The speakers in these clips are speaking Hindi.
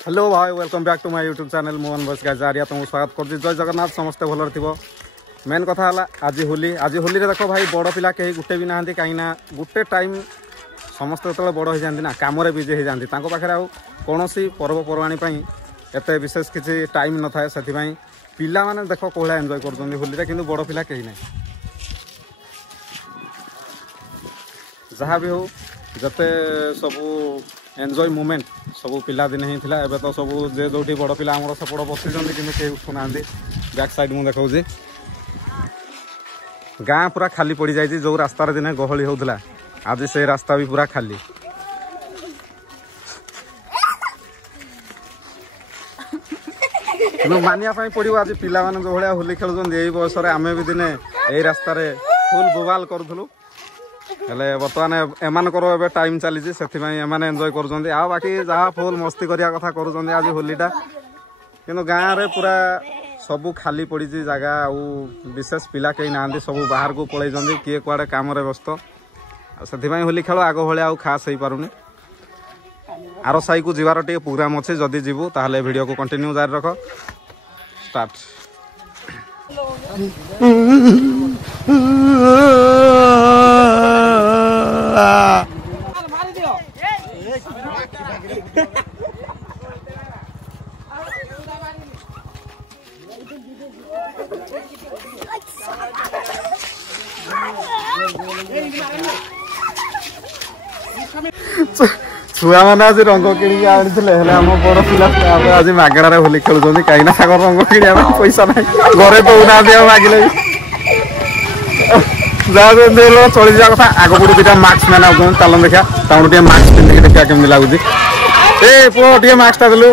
हेलो भाई welcome back to my YouTube channel Mohan बस गाजारिया तुमको स्वागत कर जय जगन्नाथ समस्ते भलर थी मेन कथा है आज होली रे देखो भाई बड़ पिला कहीं गुटे भी ना कहीं गुटे टाइम समस्ते जो बड़ हो जाती ना कम बिजी हो जाती पाखे कौन पर्वपर्वाणी एत विशेष किसी टाइम न था से पिला माने देख कौन एंजॉय कर होली कि बड़ पिला कहीं ना जहाँ भी हो जते सबू एंजॉय मोमेंट सबू पिला दिन ही थिला एबे तो सबू जे जोटी बड़ पिला हमर सपोर्ट बसी जंदी कि के उठुना बैक साइड मु देखौ जे गाँ पूरा खाली पड़ जाए जो रास्ता दिन गहली होता आज से रास्ता भी पूरा खाली मानिया पड़ो आज पिला मान जो भाया होली खेलुंट यही बयस आम भी दिने यही रास्तार फुल बोबाल करूँ हेले बर्तमान एमानकर एबे टाइम चली से एंजॉय कर बाकी जहाँ फुल मस्ती करिया कथा करूँ आज होलीटा कि गाँव रे पूरा सबू खाली पड़ी जगह विशेष पिला कहीं ना सब बाहर को पलैं किए कुआड़े काम व्यस्त से होली खेल आग भाया खास हो पारुनी आर साई को जीवार टे प्रोग्राम अच्छे जदि जीवु ताहले वीडियो को कंटिन्यू जारी रख स्टार्ट छुआ मैंने आज रंग कि आम बड़ पिला आज मगणार होली खेलुं कहीं रंग कि पैसा ना घरे दौना मागिले जहाँ चली जा कथा आग पड़ू दुटा मास्क मैंने चलन देखा तुम मास्क पिंधिक देखा केमी लगुच ए पुओ टे मास्कटा देलु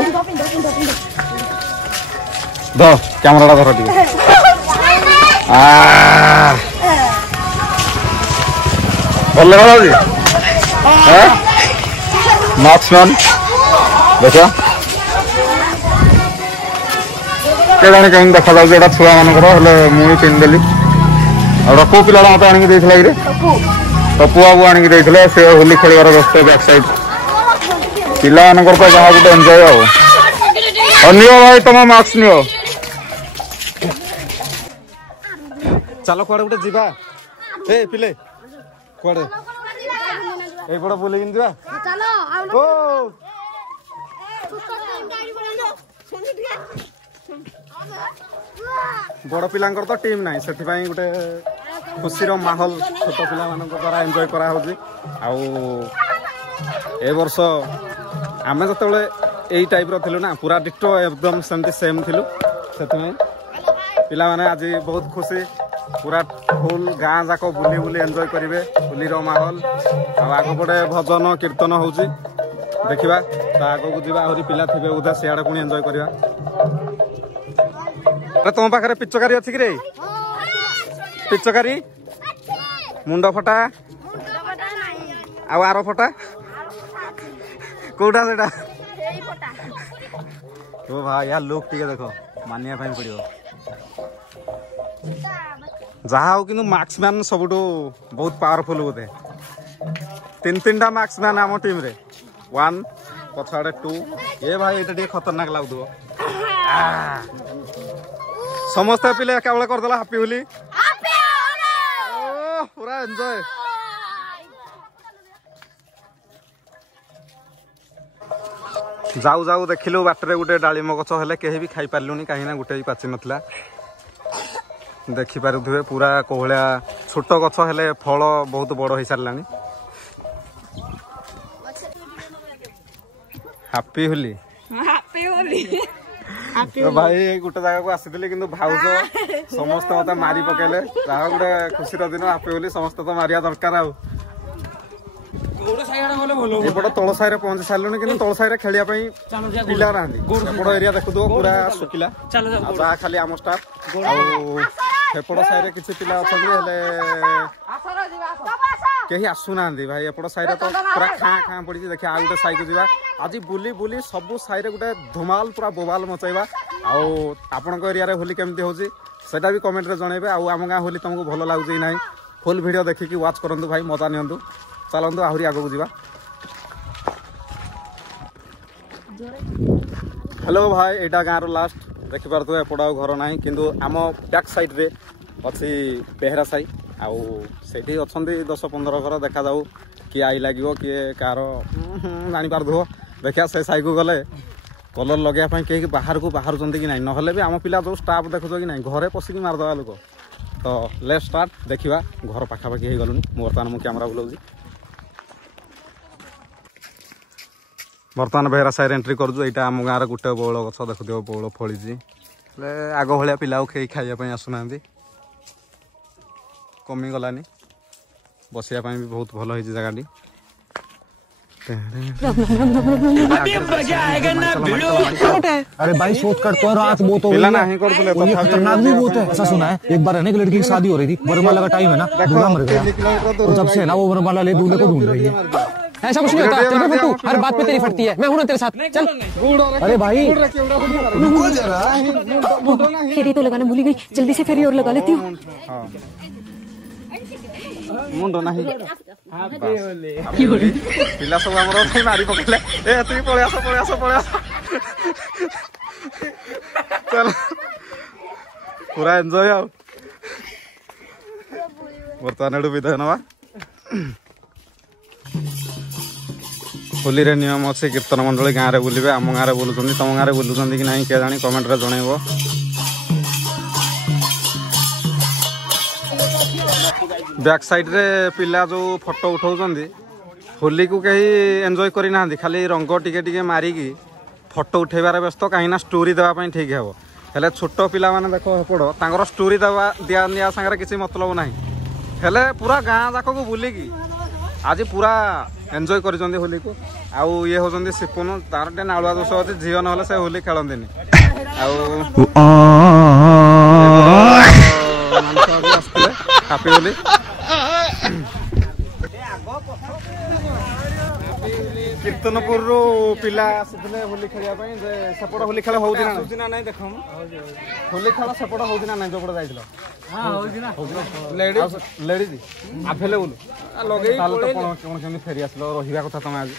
द कैमराटा धर टे भल लगा मार्क्समैन देख के जाने कहीं देखा जाऊँ छुआ मानकर मुझे पिंधिदेली को पिला मत आनिक रे टपू बाबू आनिक से होली खेल व्यस्त बैक साइड पिला मान तो जहाँ गोटे एंजॉय नियो भाई तुम मार्क्स नियो चलो कुआड़े गोटे जीवा ए पिले कुआड़े ए बड़ा बोले जा बड़ पिला तो टीम ना से गोटे खुशीर माहौल छोट पिला मान द्वारा एंजॉय करा ए वर्ष आम जो यही टाइप रो ना पूरा डिटो एकदम सेमती सेम थिलु से पिला माने आज बहुत खुशी पूरा फुल गाँ जाक बुली बुली एंजॉय करेंगे होली माहौल आग पटे भजन कीर्तन हो देखा तो आग को जी आहरी पिला थे उदा सियाड़े पुणी एंजॉय करवा तुम पाखे पिचकारी अच्छी कि पिचकारी मुंड फटा आर फटा कौटा से तो भाई यार लोक टे देख मानिया पड़ो जहाँ हो कि मार्क्समैन सब बहुत पावरफुल बोधे तीन टा मार्क्समैन आम टीम रे 1 पछाड़े 2 ये भाई ये खतरनाक लगुव समस्ते पिले एका बेले करदेला हापी होली पूरा एंजॉय जाऊ जाऊ देखिलु बाटर गोटे डालिम गछ हेले केही भी खाई पारलुनी कहीं गोटे भी पाचि नथिला देखिपे पूरा कोहलिया छोट गछ हेले फल बहुत बड़ हो सारानी हापी होली तो भाई गोटे जगह को आसी कि भाउज समस्त मत मारी पकेले गोटे खुशी दिन हापी होली समस्त तो मारिया दरकार एपट तल साई पहुंची सारे कि तल साई खेलिया पिला ना एपट एरिया देखु पूरा सुखिला जहाँ खाली आम स्टाफ एपट साई किसी पिला कहीं आसुना भाई एपट साई तो पूरा खाँ खाँ पड़ी देखिए आ गोटे साई को जावा आज बुली बुली सबू साई गोटे धुमाल पूरा बोबाल मचाइबा आपण एरिया होली केमती होची सेटा भी कमेंट रे जनइबे आम गाँ होली तुमको भल लगुच ना फुल वीडियो देखिकी वाच करंतु भाई मजा नियंतु चलतु आहरी आगू जावा हेलो भाई एटा गाँव लास्ट देखि पारथु एपट घर ना किंतु आम बैक साइड रे अच्छी बेहरा साई आउ सेठी अच्छी 10-15 घर देखा जाऊ किए आई लगे किए कार जानी पारथुव देखिया से साई को गले कलर लगे कहीं बाहर को बाहर कि ना ना भी आम पिला जो स्टाफ देखुच कि ना घरे पशिकी मारदेवा लोक तो लेट स्टार्ट देखा घर पाखापाखि हो गलुनि बर्तमान मुझे कैमेरा बुलाऊँ बर्तमान बेहरा साइड एंट्री करूँ यहाँ आम गाँव गोटे बौल गछ देखुव बौल फली आग भाया पिला खाइबापी आसुना कमी गलानी बसिया भी बहुत भल हो जगह अरे भाई शूट कर तो रात बहुत हो नहीं करते खतरनाक भी बहुत है। ऐसा सुना है एक बार है ना एक लड़की की शादी हो रही थी वरमाला का टाइम है ना दूल्हा मर गया और जब से ना वो वरमाला ले दूल्हे को ढूंढ रही है। ऐसा कुछ नहीं होता चल तू हर बात पे तेरी फटती है मैं हूं ना तेरे साथ चल। अरे भाई रुको जरा फेरी तो लगाना भूल गई जल्दी से फेरी और लगा लेती हूँ। मुंडो नहीं पिला सब हमरो नहीं मारी पकले ए तू पळे आस चल पूरा एंजॉय आओ बर्तमान एडु विदाय नवा होली रे नियम अच्छे कीर्तन मंडली गाँव में बुलवे आम गाँव में बुलूँ तुम गाँव में बुलूँ कि ना क्या जानी कमेंट रे जनइब। बैक साइड रे पिला जो फोटो उठाउछन्ती होली को कहीं एंजॉय करी ना खाली रंग टिके टिके मारिकी फोटो उठेबार व्यस्त कहीं ना स्टोरी देवाई ठीक हे हेले छोट पिला माने देखो हेपड़ तांकर स्टोरी देवा दिया निया संगे किसी मतलब नहीं हेले पूरा गाँ जाक को बुलिकी आज पूरा एंजॉय करिसन्ती होली को आउ ये होचन्ती सिपुन तार टे नालुआ दोष अछि झियो नहले से होली खेलन्तिनी आउ हैप्पी होली कीर्तनपुर रो पिला आसुले होली खेलिया सेपट होली खेल हो ना नहीं देख होली खेल सेपट हो ना नहीं जो पट जाइल लेडीज आभेलेबुल लगे फेरी आसल रहा कथा तुम आज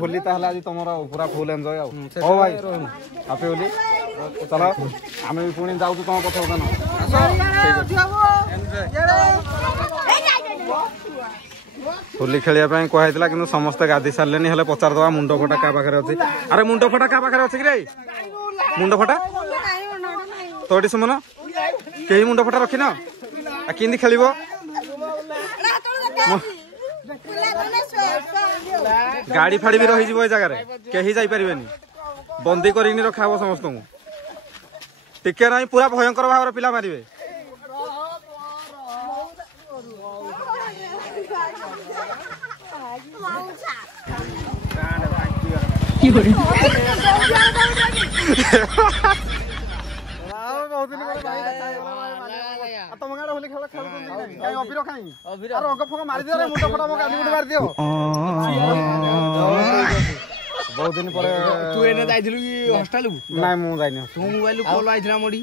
होली आज तुम पूरा फुल एंजॉय आओ भाई हैप्पी होली चलो आम भी पुणी जाऊ तुम कथा होली खेलिया कहला कि समस्ते गाधी सारे हेल्ले पचारदे मुंड फटा क्या पाखे अच्छी अरे मुंड फटा क्या पाखे अच्छी कि मुंड फटा तोटी सुमन कहीं मुंड फटा रखी न कि खेल गाड़ी फाड़ी भी रही ये जगह कहीं जापर बंदी कर रखा समस्त टिके ना पूरा भयंकर भाव पिला मारे तुम गाँव होली खेल खेल अबीर कहीं रंग फंग मारी दियो मुंड फटा मो गाड़ी मार दियो बहुत दिन पर तू एने जाइदिलु कि हॉस्टल नहीं मु जाइनी तू मोबाइल कॉल आइथला मोडी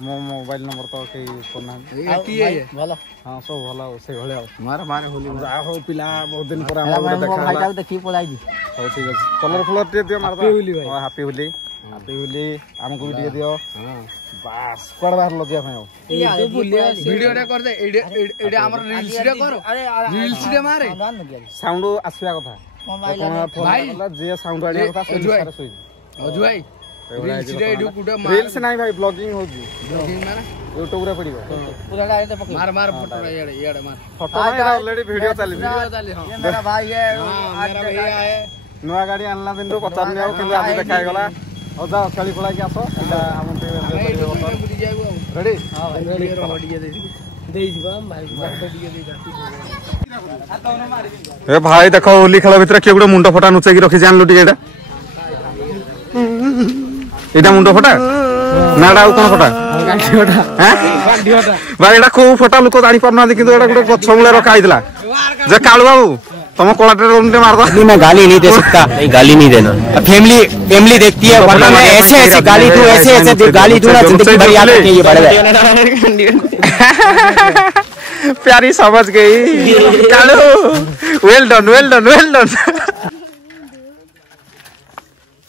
मो मोबाइल नंबर तो कई कोना एटी है भलो हां सब भलो से भले मार मार होली जा हो पिला बहुत दिन पर हम देखा भाई जाऊ देखि पळाई दी हो ठीक है कलर फुलर टे दियो मार हैप्पी होली भाई हैप्पी होली हमको भी दिए दियो हां बस कोड बाहर लगिया भाई वीडियोटा कर दे एडे हमर रील्स रे करो अरे रील्स रे मारे साउंड आसीबा कथा भाई जे साउंड आडिया कथा से सोई अजू भाई रील्स रे एडू कुडा रील्स नहीं भाई ब्लॉगिंग होगी ब्लॉगिंग माने YouTube रे पड़िबो पूरा डायरेक्ट पकड़ मार फोटो येड़े मार फोटो नहीं ऑलरेडी वीडियो चाली हां ये मेरा भाई है मेरा भैया है नवा गाड़ी आनला दिन तो पचार नहीं आउ किंतु आज देखाय गला ओ जा चली पळा के आसो हम रेडी हां भाई रेडी बढ़िया दे दिबा भाई बढ़िया दे जाती ए भाई देखो होली खेल भितर के गुडे मुंड फटा नुचे की रखि जानलु टिके एटा मुंड फटा नाडा कोन फटा गांडी फटा हैं गांडी फटा भाई एटा को फटा लोक जानि परना किंतु एटा गुडे गछ मूले रखा आइतला जे कालू बाबू तुम कोलाटेरल मार दो। अभी मैं गाली नहीं दे सकता, नहीं गाली नहीं देना, फैमिली फैमिली देखती है, वरना मैं ऐसे ऐसे गाली दूं, ऐसे ऐसे गाली दूं ना, जिंदगी भर याद रखें ये बड़े। प्यारी समझ गई Kalu, well done well done well done.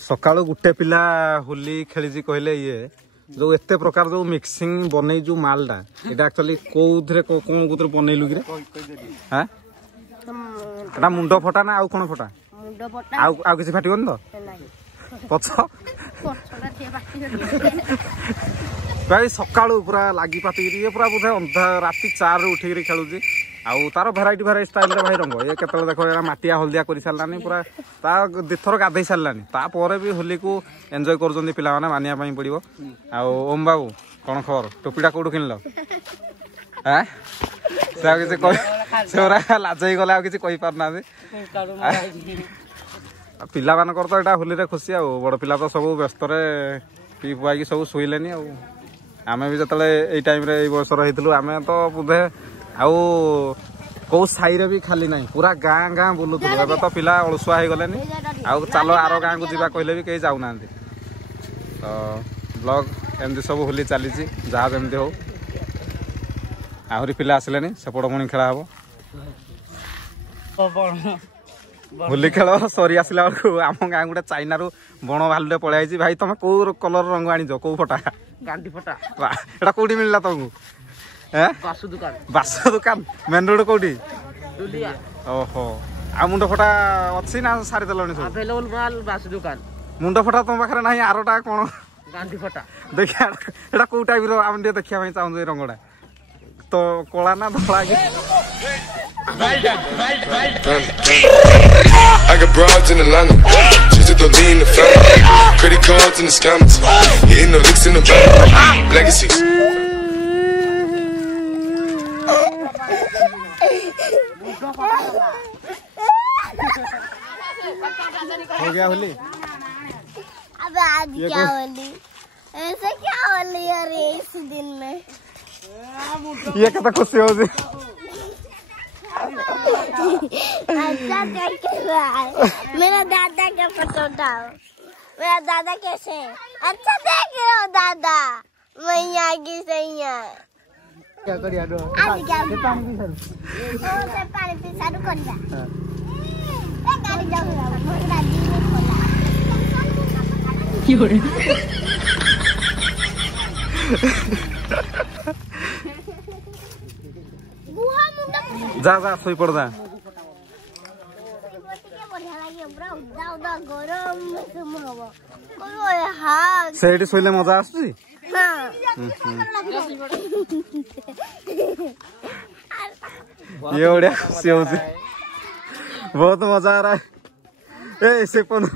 सकाळु गुटे पिला होली खेली कहले ये जो एते प्रकार जो मिक्सिंग बनै जो मालटा एटा एक्चुअली कोउथरे कोन गुतर बनैलु कि रे? हां एटा मुंडो फटा ना आउ कोन फटा? मुंडो फटा आउ किछि फाटिबन तो नाही पछ पछटा थिए बाकी भाई सकाळु पूरा लागी पाती ये पूरा बुझे अंधा राती 4 रे उठी रे खेलुजी आउ तार भेराइटी भेराइटी स्टाइल रे भाई रंग ये केतले देखो एरा माटिया हल्दिया करि सारलानी पूरा ता दिथर गाधै सारलानी ता परे भी होली को एन्जॉय करजोंदी पिला माने मानिया पई पड़िबो। आउ ओम बाबू कोन खबर टोपीटा कोडु किनलो? हैं से किछि कहि सेरा लाजई गला किछि कहि पारना दे पिला मानकर तो एटा होली रे खुशी आउ बड़ पिला तो सब व्यस्त रे पी पुआई सब सोइलेनी आउ आमे भी जतले एई टाइम रे एई बसर हेतलु आमे तो बुधे आउ कौ साई रे भी खाली नहीं पूरा गाँ गाँ बुलुथुलु एबे तो पिला अलसुआ हे गलेनी आउ चलो आरो गाँ को जीवा कहले भी कहीं जाउ नांदी तो ब्लॉग एमदी सब होली चली जहाँ जमती हो आहरी पिला आसिलेनी सेपट पुणी खेला हम होली खेल सरी आसला आम गाँ गोटे चाइना रु बण भालुटे पलि भाई तुम कौ कलर रंग आनीच कौ फटा? गांधी फटा एटा कौटी मिलला तुमको? बासु दुकान मेन रोड कौटी? ओहो आ मुंड फटा अच्छी ना सारी देलनी सब अवेलेबल माल बासु दुकान मुंड फटा तुम पाखरे नाही आरोटा कोन गांधी फटा देखिया एटा को टाइप रो हम दे देखिया भाई चाहू रंगडा तो कोला ना धला के I got broads in Atlanta, just to lean the family, credit cards and the scammers, hitting the licks in the back, legacies. हो गया होली? अब आज क्या होली? ऐसे क्या होली अरे इस दिन में? ये कितना खुशी हो जी? अच्छा कैसे है? मेरा दादा का फोटो उठाओ। मेरा दादा कैसे है? अच्छा देख रहे हो दादा? मैं यहाँ की सही है। क्या करिया दो? आज क्या? पानी पी सर। ओ से पानी पी सर कौन जा? गाड़ी जाऊँगा। मोटर दी में खोला। क्यों रे? जा जा सोई पड़ जा सेठी सोइले मजा आसुची ये ओडिया खुशी होची बहुत मजा आ रहा है ए से पन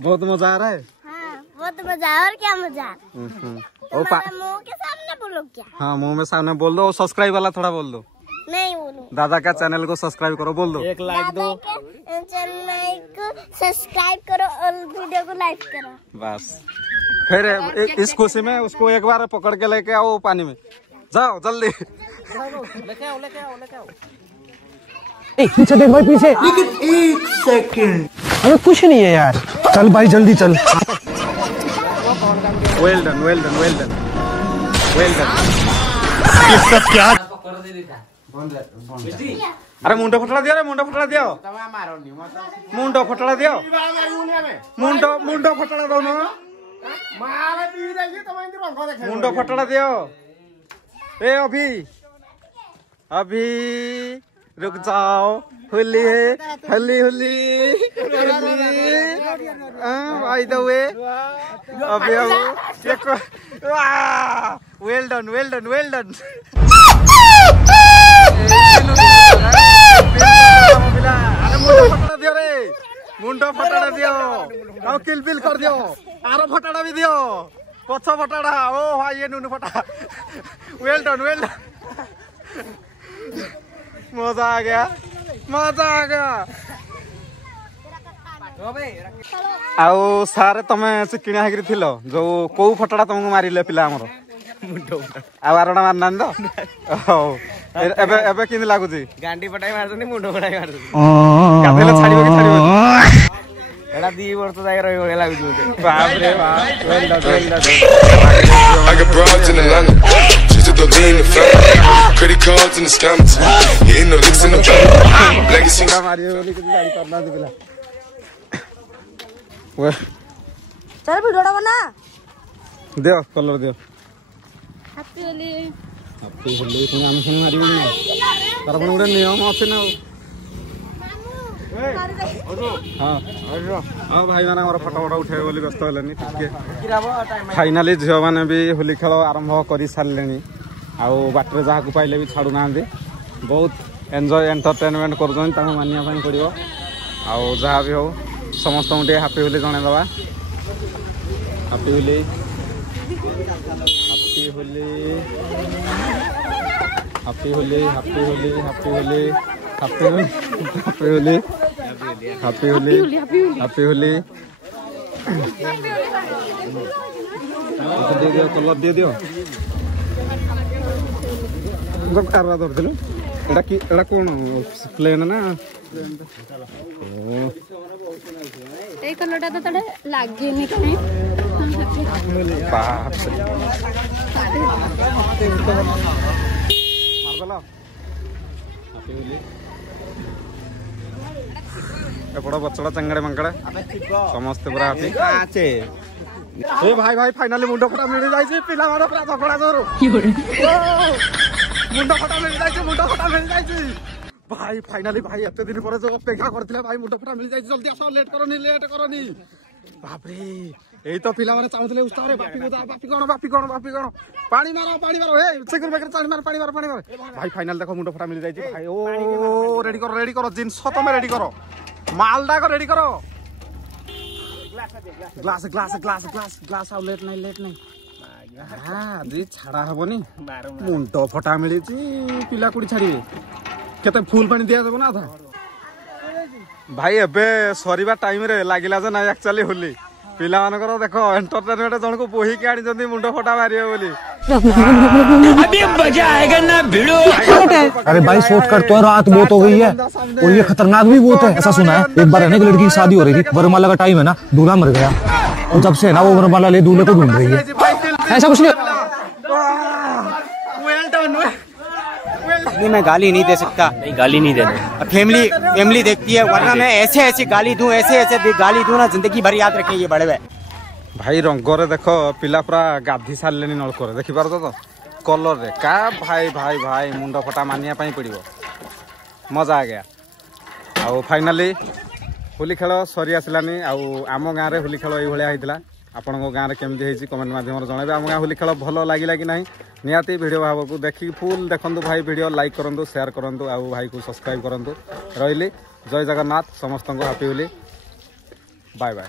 बहुत मजा आ रहा है बहुत मजा और क्या मजा मुंह के सामने बोलो क्या? हाँ मुंह में सामने बोल दो सब्सक्राइब वाला थोड़ा बोल दो नहीं बोलो दादा का चैनल को सब्सक्राइब करो बोल दो एक लाइक दो चैनल को सब्सक्राइब करो और वीडियो को लाइक करो बस फिर इस खुशी में उसको एक बार पकड़ के लेके आओ पानी में जाओ जल्दी लेके आओ पीछे देख भाई पीछे एक सेकंड अबे कुछ नहीं है यार चल भाई जल्दी चल well done well done well done well done ये सब क्या अरे मुंडो फटला दियो रे मुंडो फटला दियो मुंडो फटला दियो मुंडो फटला दो ना मुंडो फटला दियो ए अभी रुक जाओ होली है होली होली भाई द वे अभी well done well done well done मुंडो फटाड़ा दियो आओ किल बिल कर दियो आरो फटाड़ा भी दियो पछ फटाड़ा ओ भाई ये नुनु फटा वेल डन मजा आ गया आओ सारे तमे चिकिणा हेकरी थिलो जो को फटाड़ा तुमको मारिले पिला हमरो ଆଉ ଆରଣା ମାରିନାହାନ୍ତି ତ ହଉ ଏବେ ଏବେ କେମିତି ଲାଗୁଛି गांडी पटाई मारछनी मुंडो पटाई मारछनी ଗାଧେଇଲେ ଛାଡ଼ିବ କି ଛାଡ଼ିବ एडा 2 वर्ष जाय रही होय लागु जोते ବାପ ରେ ବାପ I got broads in Atlanta, just to throw in the family. Credit cards and the scammers, hitting the licks in the back. Legacy. ମାରିବେ ବୋଲି କିଛି ଜାଣି ପାରୁନାହାନ୍ତି ପିଲା ଓଏ चल वीडियो बना ଦିଅ କଲର ଦିଅ हैप्पी होली ହାପି ହୋଲି ପୁଣି ଆମେ ପୁଣି ମାରିବୁନି ନା ତାର ପୁଣି ଗୋଟେ ନିୟମ ଅଛି ନା ହଁ ଆଉ ଭାଇମାନେ ଆମର ଫଟୋ ଫଟୋ ଉଠେଇବେ ବୋଲି ବ୍ୟସ୍ତ ହେଲେନି ଟିକେ ଫାଇନାଲି ଝିଅମାନେ ବି ହୋଲି ଖେଳ ଆରମ୍ଭ କରିସାରିଲେଣି ଆଉ ବାଟରେ ଯାହାକୁ ପାଇଲେ ବି ଛାଡ଼ୁନାହାନ୍ତି ବହୁତ ଏନ୍ଜୟ ଏଣ୍ଟରଟେନମେଣ୍ଟ କରୁଛନ୍ତି ତାଙ୍କୁ ମାନିବା ପାଇଁ ପଡ଼ିବ ଆଉ ଯାହା ବି ହଉ ସମସ୍ତଙ୍କୁ ଟିକେ ହାପି ହୋଲି ଜଣେଇଦେବା happy Holi happy Holi happy Holi happy Holi happy Holi happy Holi happy Holi happy Holi happy Holi দিয়ে দিও কলর দিয়ে দিও কারবা ধরছিল এটা কি এটা কোন প্লেন না এই কলরটা তো তড়ে লাগেনি কানে বাপ মারদলা হাপি হোলি এপড় বচড়া চাঙ্গাড়ে মাঙ্কাড়ে সমস্তে পুরা হাপি ए भाई भाई फाइनली मुंडो फटा मिल जाइए पिला मारो पूरा झगड़ा जोरो मुंडो फटा मिल जाइए मुंडो फटा मिल जाइए भाई फाइनली भाई एते दिन पर जो अपेक्षा करथिले भाई मुंडो फटा मिल जाइए जल्दी आसो लेट करनी बाप रे एई तो पिला माने चाहुतले उस्ताव रे बापी कोन पानी मारो हे सेकर बेकर पानी मारो भाई फाइनल देखो मुंडो फटा मिल जाइए भाई ओ रेडी करो जिंस तमे रेडी करो मालडा को रेडी करो ग्लास आउ लेट नहीं हां जी छाड़ा हबनी मुंडो फटा मिली पिला कुड़ी छाड़िए केते फुल पानी दिया जब ना था भाई एबे सरीबा टाइम रे लागिला जे ना एक्चुअली होली पिला मानकर देखो एंटरटेनमेंट जण को बोही के आनी जंदी मुंडो फटा मारियो बोली अभी मजा आएगा ना भिड़ो अरे भाई शॉर्टकट तो रात बहुत हो गई है और ये खतरनाक भी बहुत है ऐसा सुना है एक बार है ना एक लड़की की शादी हो रही थी वरमाला का टाइम है ना दूल्हा मर गया और जब से ना वो वरमाला ले दूल्हे को ढूंढ रही है ऐसा कुछ नहीं नहीं मैं गाली नहीं दे सकता नहीं गाली नहीं देना फैमिली देखती है वरना मैं ऐसे गाली दूं ऐसे गाली दूं ना जिंदगी भर याद रखें ये बड़े भाई रंगरे देखो पिला पूरा गाधी सारे नलकर देखी पार तो कलर रे का भाई मुंड फटा मानिया पड़ो मजा आ गया आउ फाइनाली होली खेल सरी आसलानी आम गाँव में होली खेल ये होता आपण गाँव में केमती होती कमेंट माध्यम जनइबे आम गाँव होली खेल भल लगे कि नहीं निहाती वीडियो भाव को देखी फुल देखु भाई वीडियो लाइक करूँ शेयर करूँ आउ भाई को सब्सक्राइब करूँ रही जय जगन्नाथ समस्त को हैप्पी होली बाय बाय